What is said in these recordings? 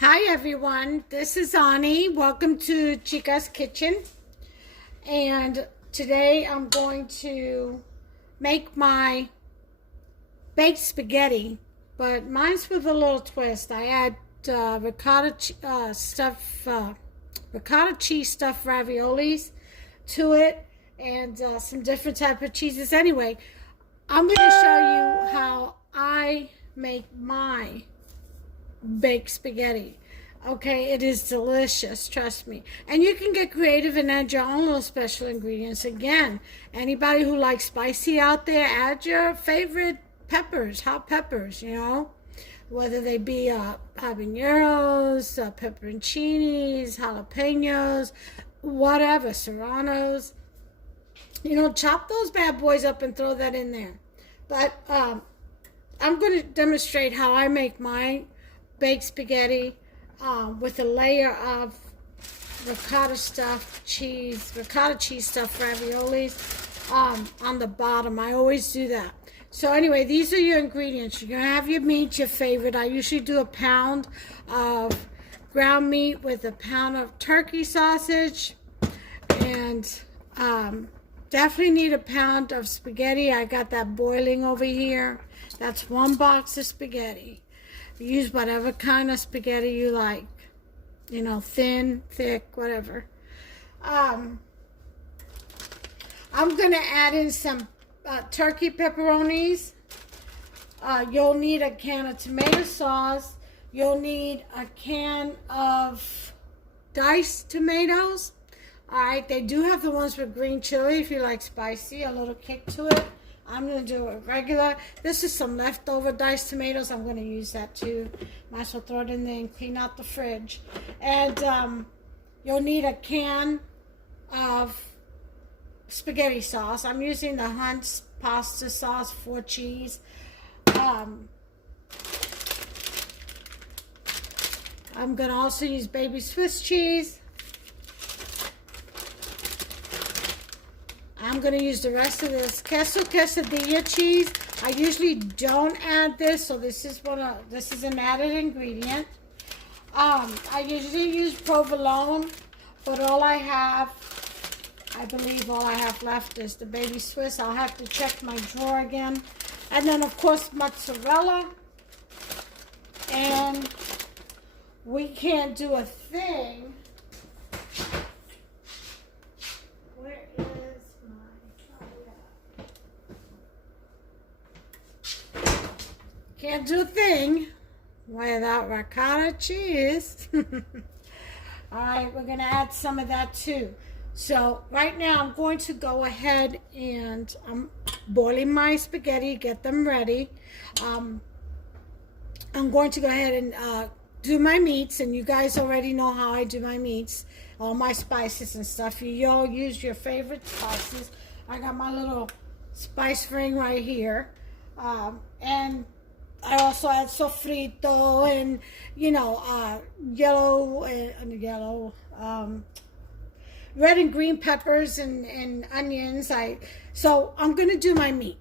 Hi everyone, this is Ani. Welcome to Chica's Kitchen. And today I'm going to make my baked spaghetti, but mine's with a little twist. I add ricotta cheese stuffed raviolis to it, and some different type of cheeses. Anyway, I'm going to show you how I make my baked spaghetti. Okay, it is delicious, trust me. And you can get creative and add your own little special ingredients. Again, anybody who likes spicy out there, add your favorite peppers, hot peppers, whether they be habaneros, pepperoncinis, jalapenos, whatever, serranos. Chop those bad boys up and throw that in there. But I'm going to demonstrate how I make my baked spaghetti with a layer of ricotta cheese stuffed raviolis on the bottom. I always do that. So anyway, these are your ingredients. You're gonna have your meat, your favorite. I usually do a pound of ground meat with a pound of turkey sausage, and definitely need a pound of spaghetti. I got that boiling over here. That's one box of spaghetti. Use whatever kind of spaghetti you like, thin, thick, whatever. I'm gonna add in some turkey pepperonis. You'll need a can of tomato sauce. You'll need a can of diced tomatoes. All right, they do have the ones with green chili if you like spicy, a little kick to it. I'm going to do it regular. This is some leftover diced tomatoes. I'm going to use that too. Might as well throw it in there and clean out the fridge. And you'll need a can of spaghetti sauce. I'm using the Hunt's pasta sauce for cheese. I'm going to also use baby Swiss cheese. I'm going to use the rest of this queso quesadilla cheese. I usually don't add this, so this is an added ingredient. I usually use provolone, but I believe all I have left is the baby Swiss. I'll have to check my drawer again. And then, of course, mozzarella. And we can't do a thing. Can't do a thing without ricotta cheese. Alright, we're going to add some of that too. So right now I'm going to go ahead and I'm boiling my spaghetti, get them ready. I'm going to go ahead and do my meats, and you guys already know how I do my meats, all my spices and stuff. You all use your favorite spices. I got my little spice ring right here. And I also add sofrito and, red and green peppers and onions. So I'm going to do my meat,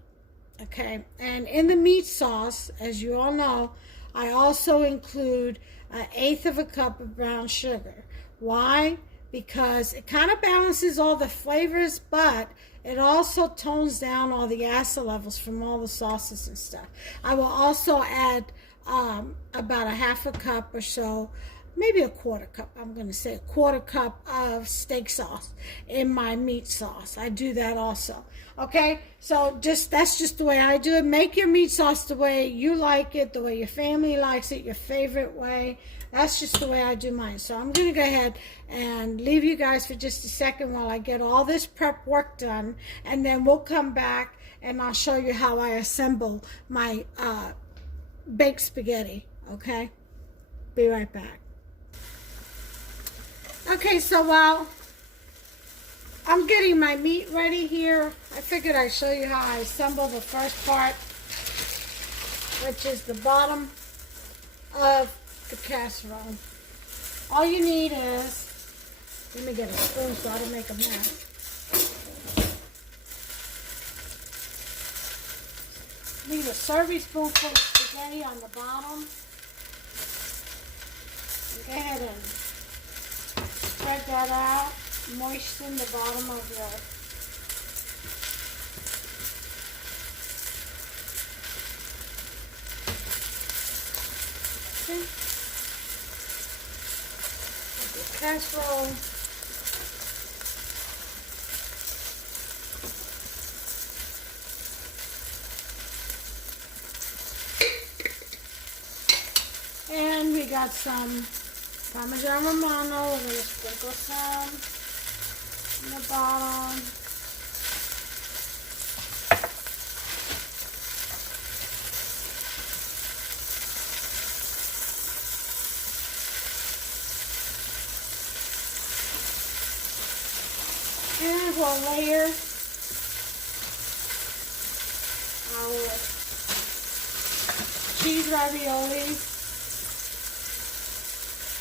okay? And in the meat sauce, as you all know, I also include 1/8 of a cup of brown sugar. Why? Because it kind of balances all the flavors, but it also tones down all the acid levels from all the sauces and stuff. I will also add about 1/2 cup or so, maybe a 1/4 cup. I'm going to say a 1/4 cup of steak sauce in my meat sauce. I do that also. Okay, so that's just the way I do it. Make your meat sauce the way you like it, the way your family likes it, your favorite way. That's just the way I do mine. So I'm going to go ahead and leave you guys for just a second while I get all this prep work done, and then we'll come back and I'll show you how I assemble my baked spaghetti. Okay, be right back. Okay, so while I'm getting my meat ready here, I figured I'd show you how I assemble the first part, which is the bottom of the casserole. All you need is, let me get a spoon so I don't make a mess. Leave a serving spoonful of spaghetti on the bottom. Go ahead and spread that out. Moisten the bottom of your casserole. And we got some Parmesan Romano. We're going to sprinkle some in the bottom. And we'll layer our cheese ravioli.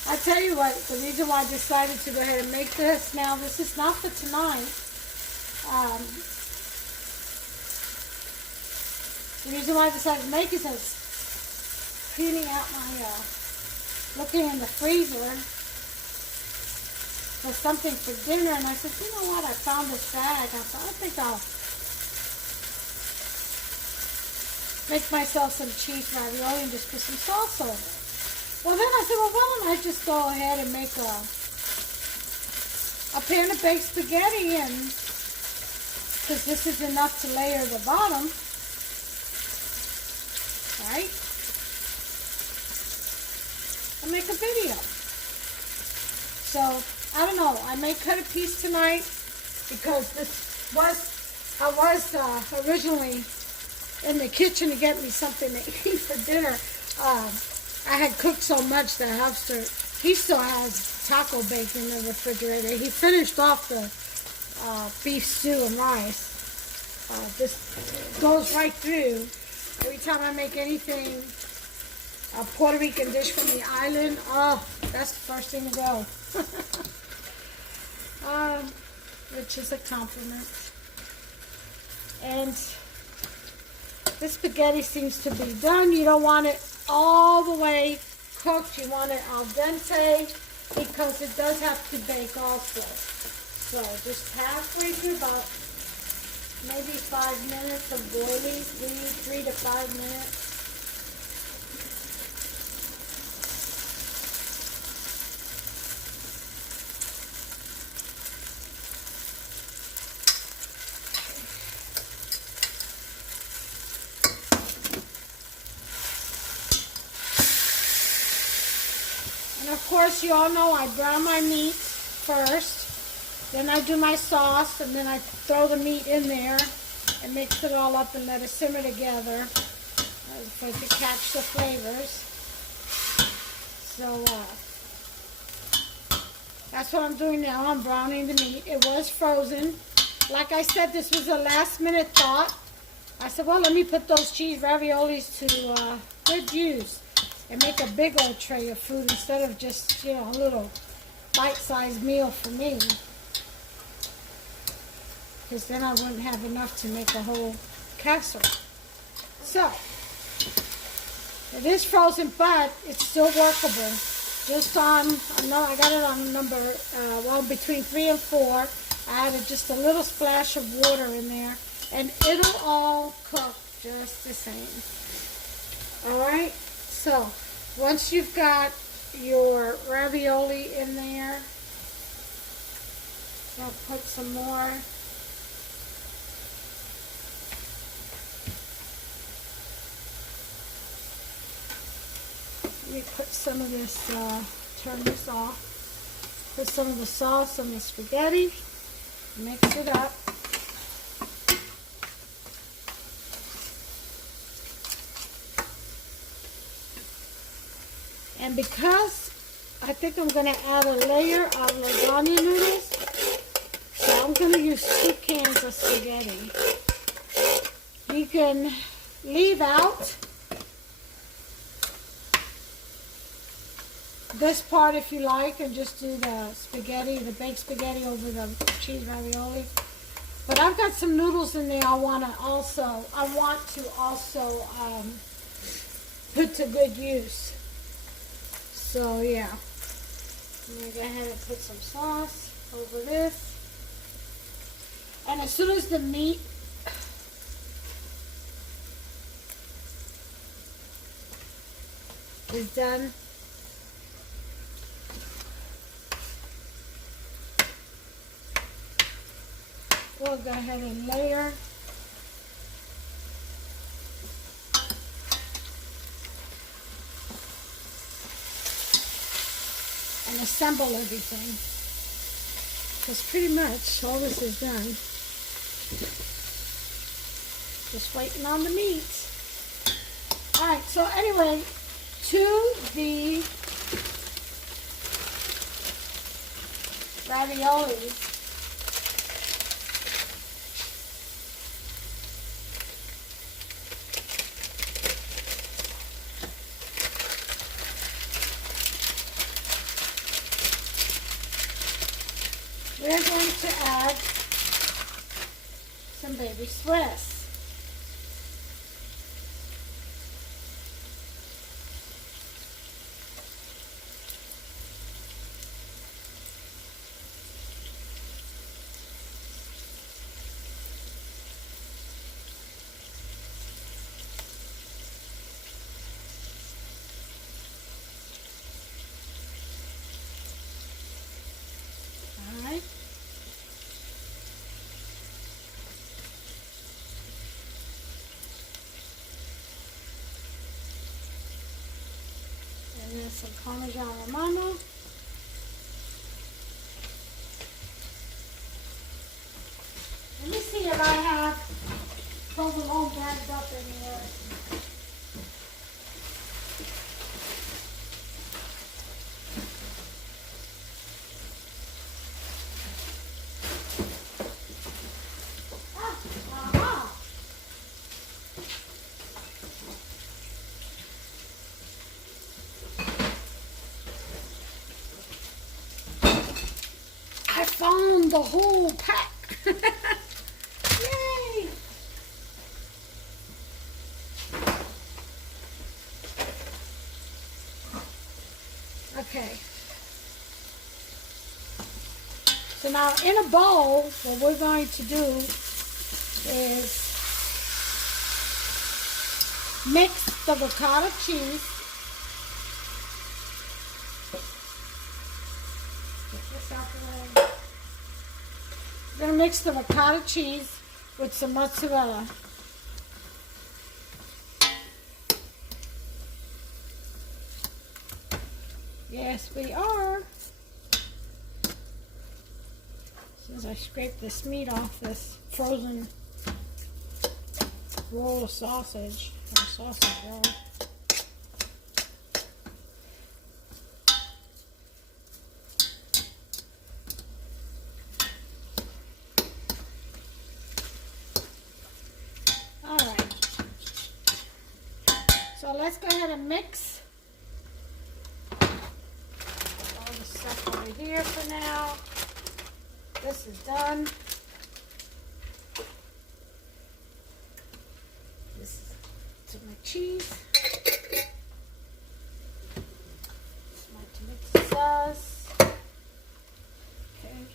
I tell you what, the reason why I decided to go ahead and make this, now this is not for tonight. The reason why I decided to make it is I was cleaning out my, looking in the freezer for something for dinner, and I said, you know what, I found this bag. I thought, I think I'll make myself some cheese ravioli and just put some sauce over it. Well, then I said, well, why don't I just go ahead and make a pan of baked spaghetti, and because this is enough to layer the bottom, right? I'll make a video. So, I don't know. I may cut a piece tonight because I was originally in the kitchen to get me something to eat for dinner. I had cooked so much that Hubster, he still has taco bacon in the refrigerator. He finished off the beef stew and rice. This goes right through. Every time I make anything, a Puerto Rican dish from the island, oh, that's the first thing to go. Which is a compliment. And this spaghetti seems to be done. You don't want it all the way cooked. You want it al dente because it does have to bake also. So just halfway through, about maybe 5 minutes of boiling, 3 to 5 minutes. And of course, you all know I brown my meat first, then I do my sauce, and then I throw the meat in there and mix it all up and let it simmer together for it to catch the flavors. So that's what I'm doing now. I'm browning the meat. It was frozen. Like I said, this was a last minute thought. I said, well, let me put those cheese raviolis to good use and make a big old tray of food instead of just, you know, a little bite-sized meal for me. Because then I wouldn't have enough to make a whole casserole. So, it is frozen, but it's still workable. Just on, I got it on number, between 3 and 4. I added just a little splash of water in there, and it'll all cook just the same. Alright? So, once you've got your ravioli in there, I'll put some more. Let me put some of this, turn this off. Put some of the sauce on the spaghetti, mix it up. And because I think I'm going to add a layer of lasagna noodles, so I'm going to use 2 cans of spaghetti. You can leave out this part if you like and just do the spaghetti, the baked spaghetti over the cheese ravioli. But I've got some noodles in there I want to also put to good use. So yeah, I'm going to go ahead and put some sauce over this. And as soon as the meat is done, we'll go ahead and layer and assemble everything, because pretty much all this is done. Just waiting on the meat. Alright, so anyway, to the raviolis, we're going to add some baby Swiss. Alright. And then some Parmesan Romano. Let me see if I have provolone bagged up anywhere. I found the whole pack. Yay! Okay. So now in a bowl, what we're going to do is mix the ricotta cheese. Get this out the way. We're going to mix the ricotta cheese with some mozzarella. Yes, we are. As soon as I scrape this meat off this frozen roll of sausage, or sausage roll. So let's go ahead and mix all the stuff over here for now. This is done. This is to my cheese. My tomato sauce. Okay.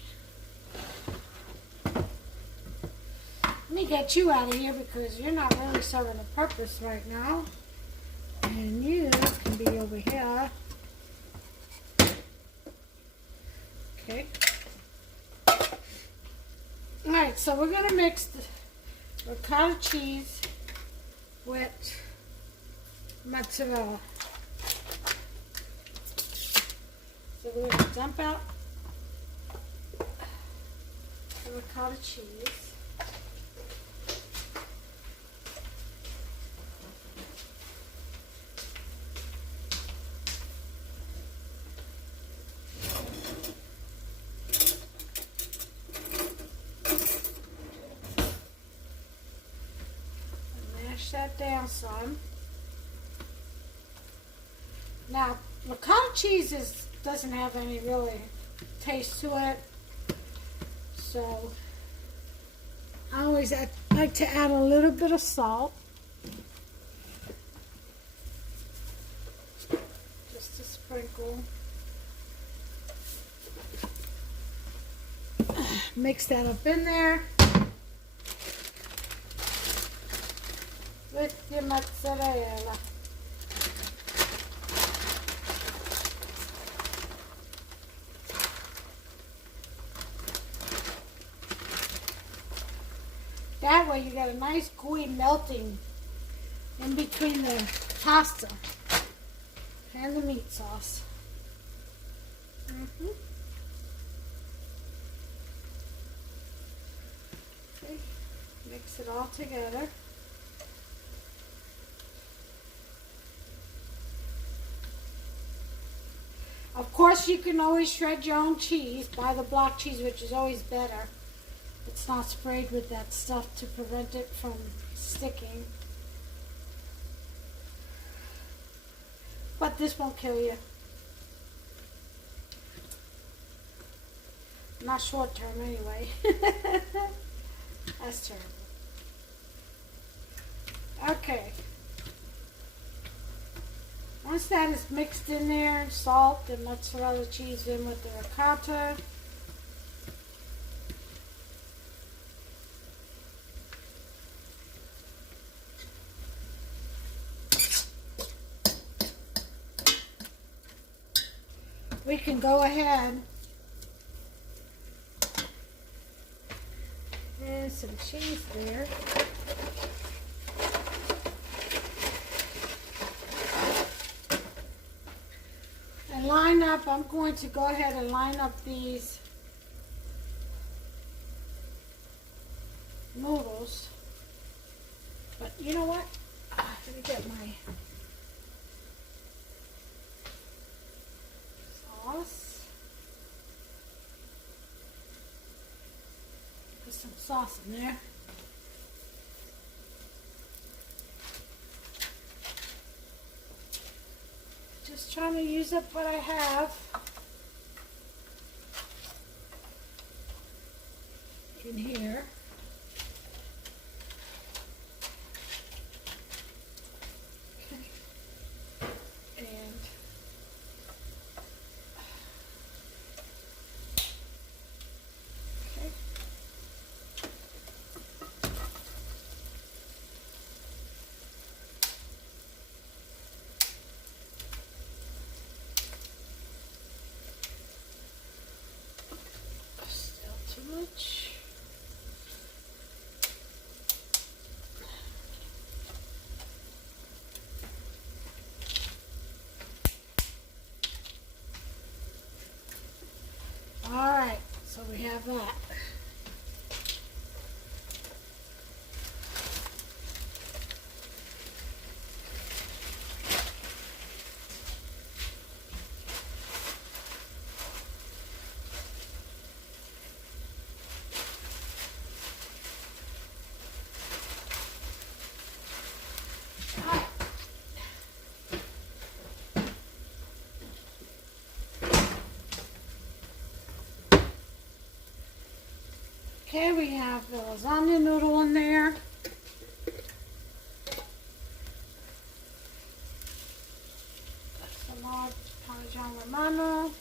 Let me get you out of here because you're not really serving a purpose right now. And you can be over here. Okay. Alright, so we're going to mix the ricotta cheese with mozzarella. So we're going to dump out the ricotta cheese. That down some. Now, ricotta cheese doesn't have any really taste to it, so I always like to add a little bit of salt, just a sprinkle. Mix that up in there with your mozzarella. That way you got a nice gooey melting in between the pasta and the meat sauce. Okay. Mix it all together. Of course, you can always shred your own cheese, buy the block cheese, which is always better. It's not sprayed with that stuff to prevent it from sticking. But this won't kill you. Not short term anyway. That's terrible. Okay. Once that is mixed in there, salt and mozzarella cheese in with the ricotta. We can go ahead and some cheese there. And line up, I'm going to go ahead and line up these noodles. But you know what? Let me get my sauce. Put some sauce in there. Just trying to use up what I have in here. Much. All right, so we have that. Okay, we have the lasagna noodle in there. Some more Parmesan Romano.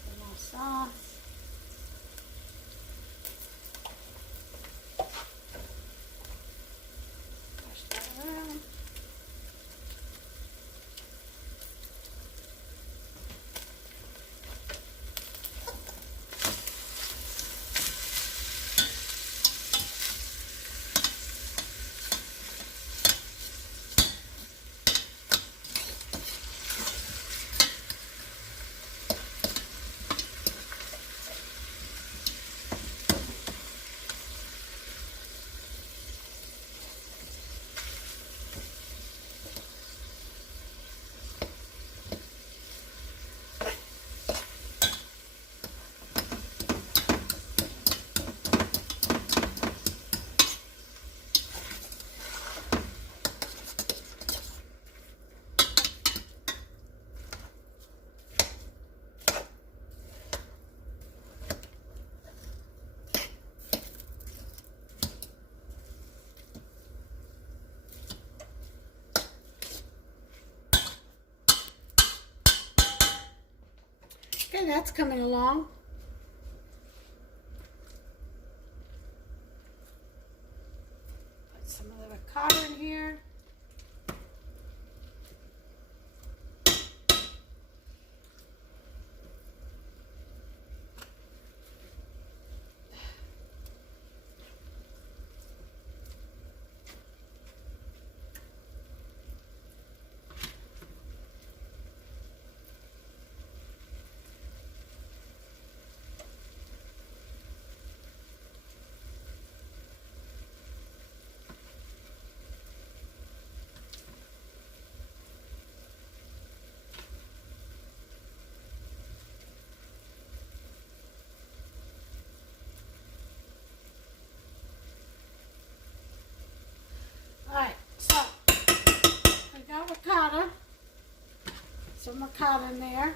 Some more sauce. Push that around. Okay, that's coming along. Put some of the ricotta in here. Alright, so I got ricotta, some ricotta in there.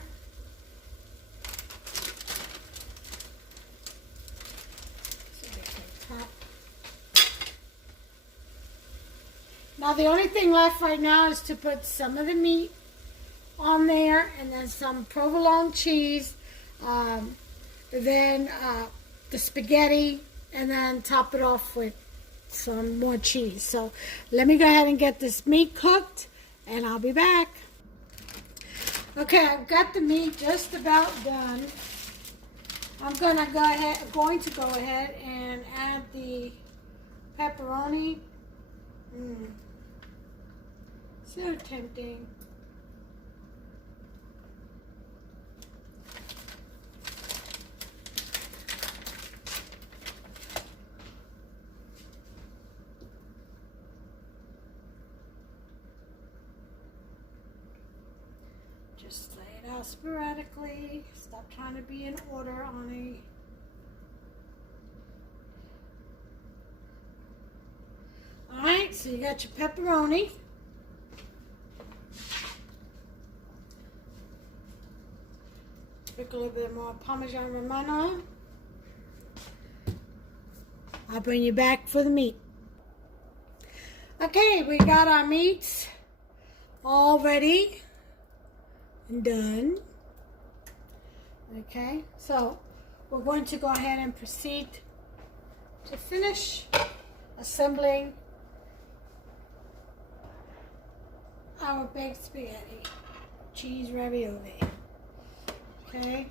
So we can top. Now the only thing left right now is to put some of the meat on there and then some provolone cheese, then the spaghetti, and then top it off with some more cheese. So let me go ahead and get this meat cooked and I'll be back. Okay, I've got the meat just about done. I'm going to go ahead and add the pepperoni. So tempting. Just lay it out sporadically. Stop trying to be in order on a... Alright, so you got your pepperoni. Sprinkle a little bit more Parmesan Romano. I'll bring you back for the meat. Okay, we got our meats all ready and done. Okay, so we're going to go ahead and proceed to finish assembling our baked spaghetti cheese ravioli. Okay,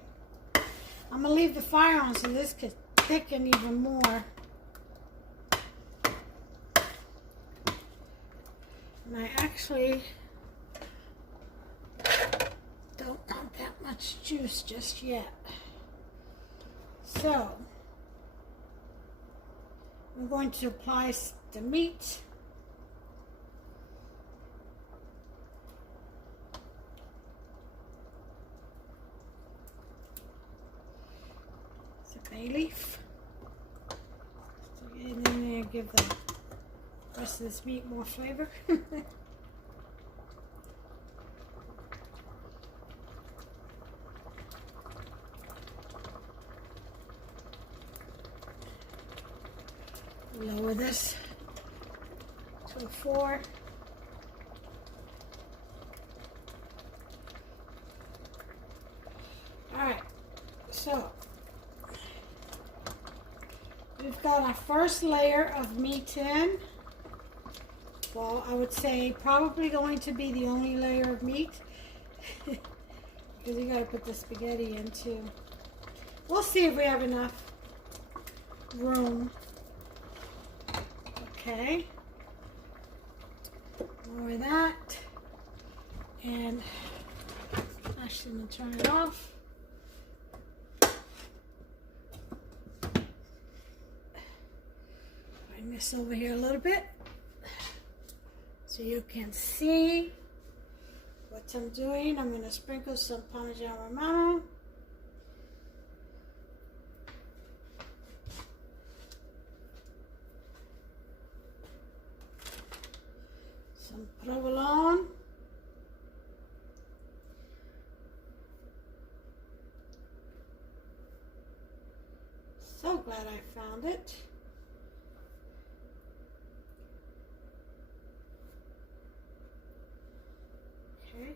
I'm gonna leave the fire on so this could thicken even more. And I actually don't want that much juice just yet. So I'm going to apply the meat. It's a bay leaf. So get it in there, give the rest of this meat more flavor. Lower this to a 4. Alright, so we've got our first layer of meat in. Well, I would say probably going to be the only layer of meat because you gotta put the spaghetti in too. We'll see if we have enough room. Okay, lower that, and actually I'm going to turn it off. Bring this over here a little bit so you can see what I'm doing. I'm going to sprinkle some Parmesan Romano. Some provolone. So glad I found it. Okay.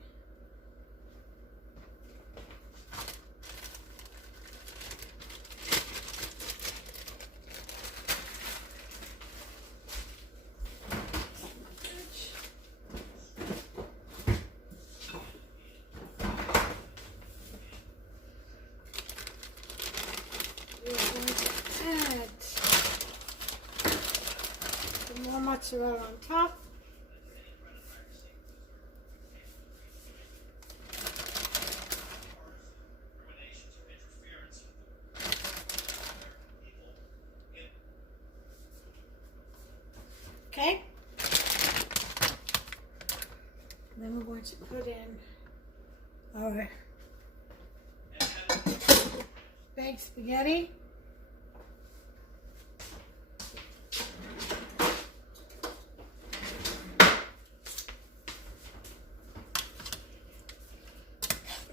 more mozzarella on top. Okay. Then we're going to put in our baked spaghetti.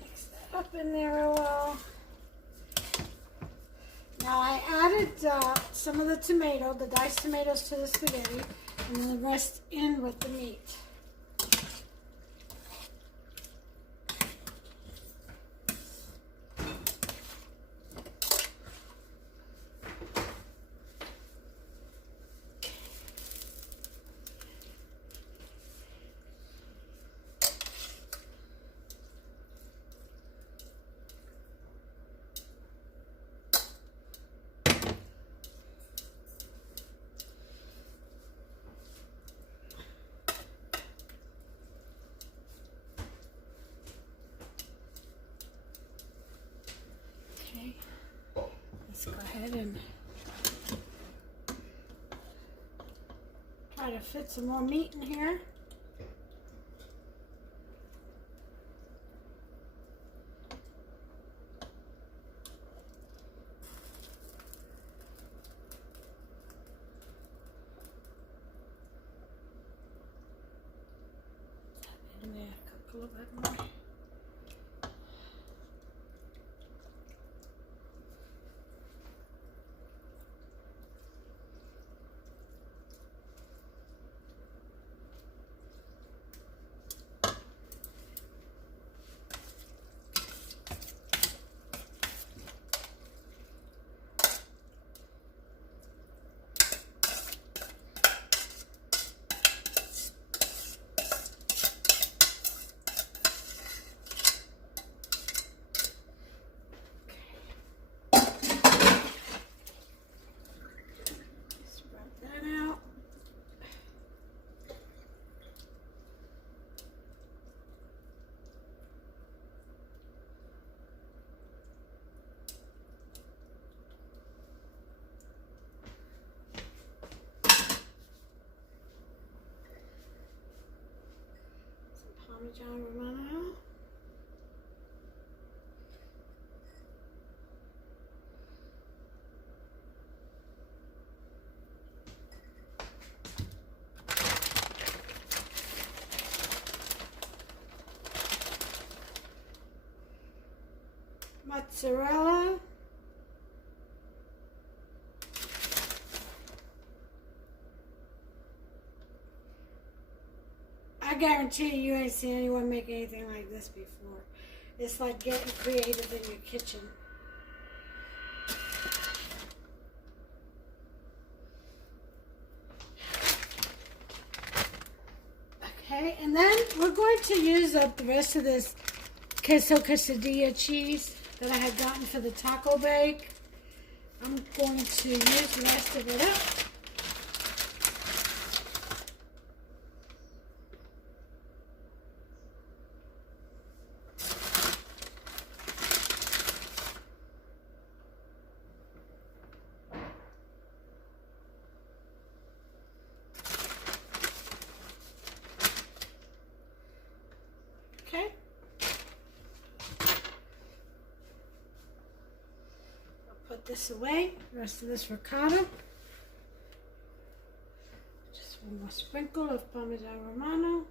Mix that up in there real well. Now I added some of the tomato, the diced tomatoes to the spaghetti, and then the rest in with the meat. Let's go ahead and try to fit some more meat in here. And then cook a little bit more. Parmesan Romano. Mozzarella. I guarantee you ain't seen anyone make anything like this before. It's like getting creative in your kitchen. Okay, and then we're going to use up the rest of this queso quesadilla cheese that I had gotten for the taco bake. I'm going to use the rest of it up. Okay. I'll put this away. The rest of this ricotta. Just one more sprinkle of Parmesan Romano.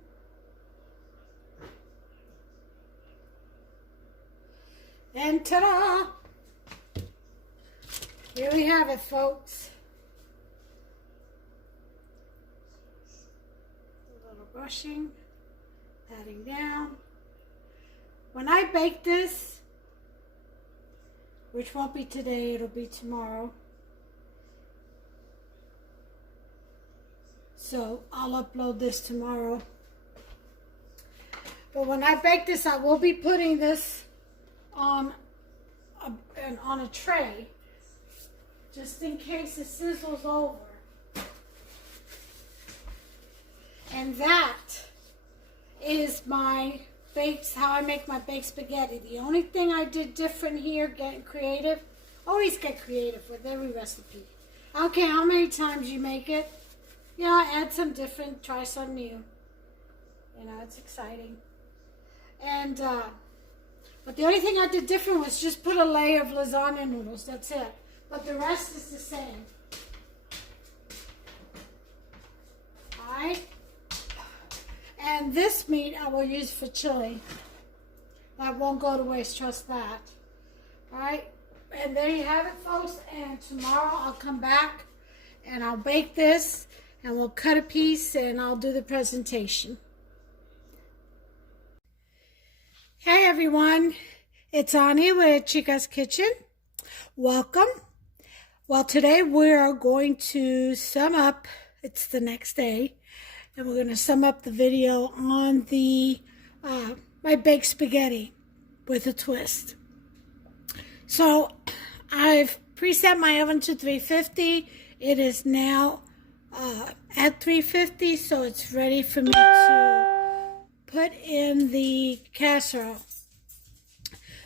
And ta-da! Here we have it, folks. A little brushing, patting down. When I bake this, which won't be today, it'll be tomorrow. So I'll upload this tomorrow. But when I bake this, I will be putting this on a tray, just in case it sizzles over. And that is my how I make my baked spaghetti. The only thing I did different here, getting creative, always get creative with every recipe. I don't care how many times you make it, you know, add some different, try something new. You know, it's exciting. And, but the only thing I did different was just put a layer of lasagna noodles, that's it. But the rest is the same. Alright? And this meat I will use for chili. That won't go to waste, trust that. Alright? And there you have it, folks. And tomorrow I'll come back and I'll bake this and we'll cut a piece and I'll do the presentation. Hey everyone, it's Ani with Chica's Kitchen. Welcome. Well, today we are going to sum up, it's the next day, and we're going to sum up the video on the my baked spaghetti with a twist. So I've preset my oven to 350. It is now at 350, so it's ready for me to put in the casserole.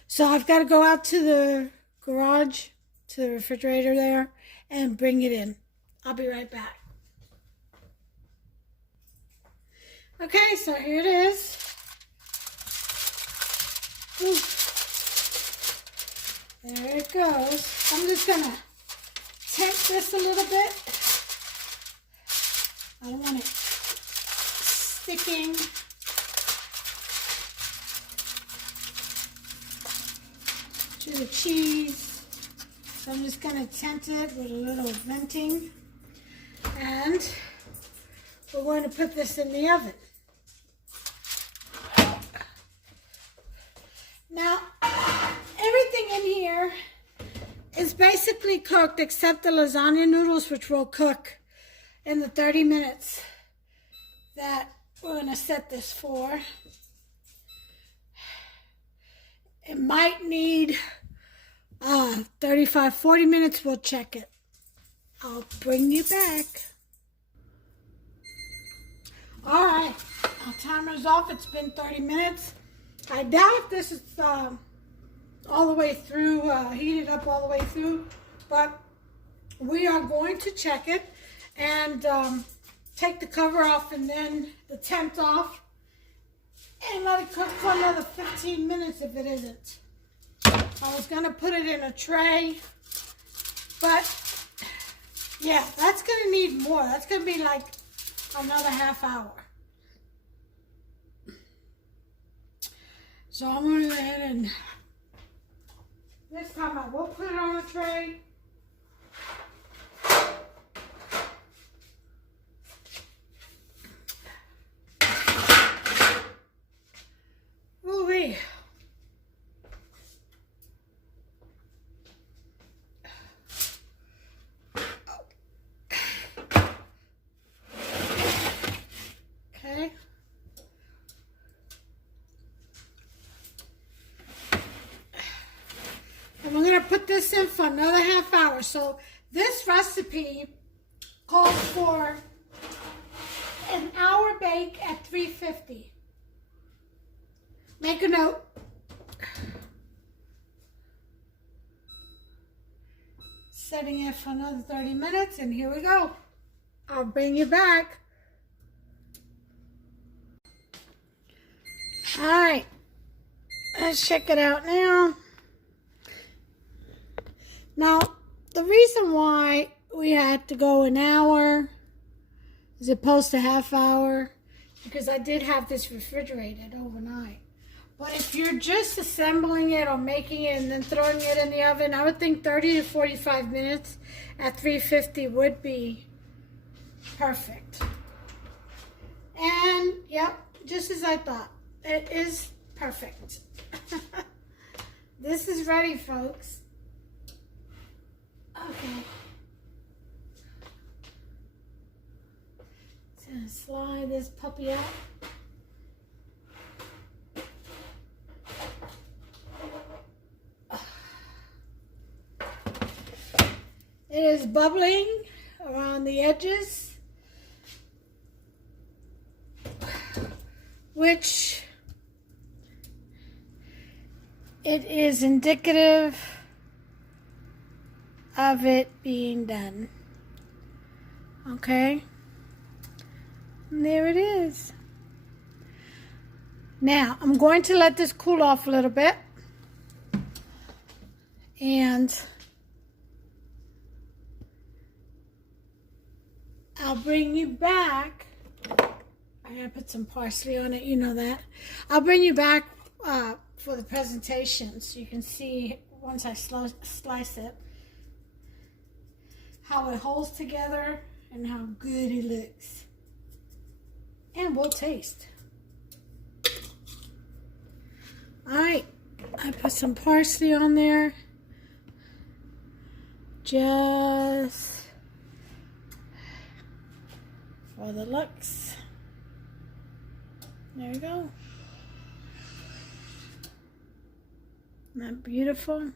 So I've got to go out to the garage, to the refrigerator there, and bring it in. I'll be right back. Okay, so here it is. Ooh. There it goes. I'm just going to temp this a little bit. I don't want it sticking. To the cheese. So I'm just going to tent it with a little venting. And we're going to put this in the oven. Now, everything in here is basically cooked except the lasagna noodles, which will cook in the 30 minutes that we're going to set this for. It might need 35-40 minutes. We'll check it. I'll bring you back. All right, our timer's off. It's been 30 minutes. I doubt if this is all the way through, heated up all the way through, but we are going to check it and take the cover off and then the temp off and let it cook for another 15 minutes if it isn't. I was going to put it in a tray, but yeah, that's going to need more. That's going to be like another half hour. So I'm going to go ahead and this time I will put it on a tray. Ooh-wee. Okay. And we're going to put this in for another half hour. So this recipe calls for an hour bake at 350. Make a note. Setting it for another 30 minutes, and here we go. I'll bring you back. All right, let's check it out now. Now, the reason why we had to go an hour as opposed to half hour, because I did have this refrigerated overnight. But if you're just assembling it or making it and then throwing it in the oven, I would think 30 to 45 minutes at 350 would be perfect. And, yep, just as I thought. It is perfect. This is ready, folks. Okay. Just gonna slide this puppy out. It is bubbling around the edges. which it is indicative of it being done. Okay, and there it is. Now I'm going to let this cool off a little bit, and I'll bring you back. I gotta put some parsley on it, you know that. I'll bring you back for the presentation so you can see once I slice it how it holds together and how good it looks. And we'll taste. Alright, I put some parsley on there. Just for the looks. There we go. Isn't that beautiful?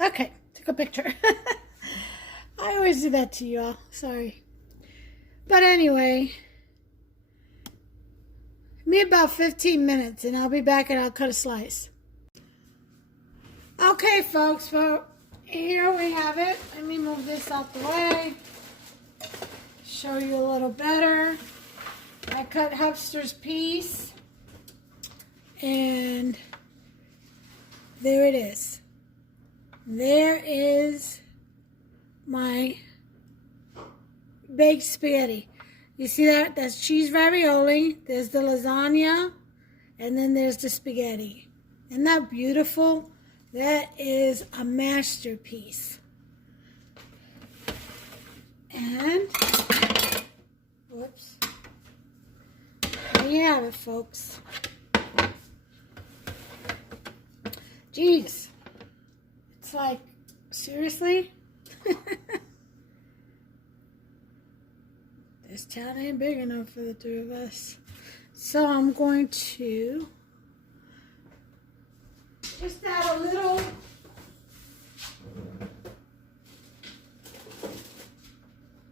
Okay, took a picture. I always do that to you all. Sorry. But anyway, me about 15 minutes and I'll be back and I'll cut a slice. Okay, folks. Well, here we have it. Let me move this out the way. Show you a little better. I cut Hupster's piece. And there it is. There is my baked spaghetti. You see that? That's cheese ravioli. There's the lasagna. And then there's the spaghetti. Isn't that beautiful? That is a masterpiece. And, whoops. There you have it, folks. Jeez. It's like, seriously? This town ain't big enough for the three of us. So I'm going to just add a little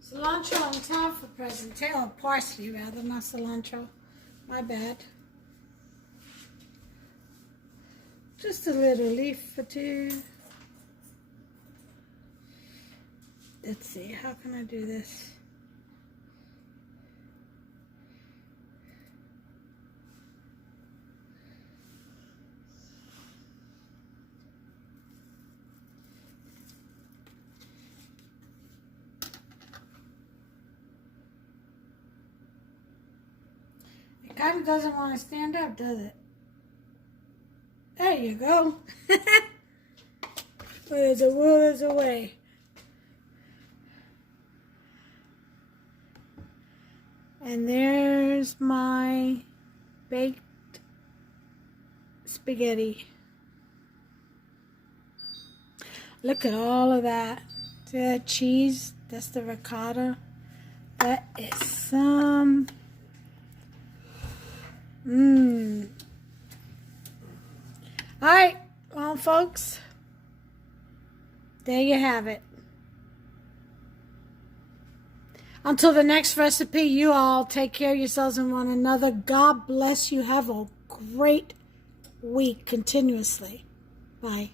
cilantro on top for presentation. Parsley rather, not cilantro. My bad. Just a little leaf or two. Let's see, how can I do this? It kind of doesn't want to stand up, does it? There you go. Where there's a will, there's a way. And there's my baked spaghetti. Look at all of that. See that cheese? That's the ricotta. That is some... Alright, well folks, there you have it. Until the next recipe, you all take care of yourselves and one another. God bless you. Have a great week continuously. Bye.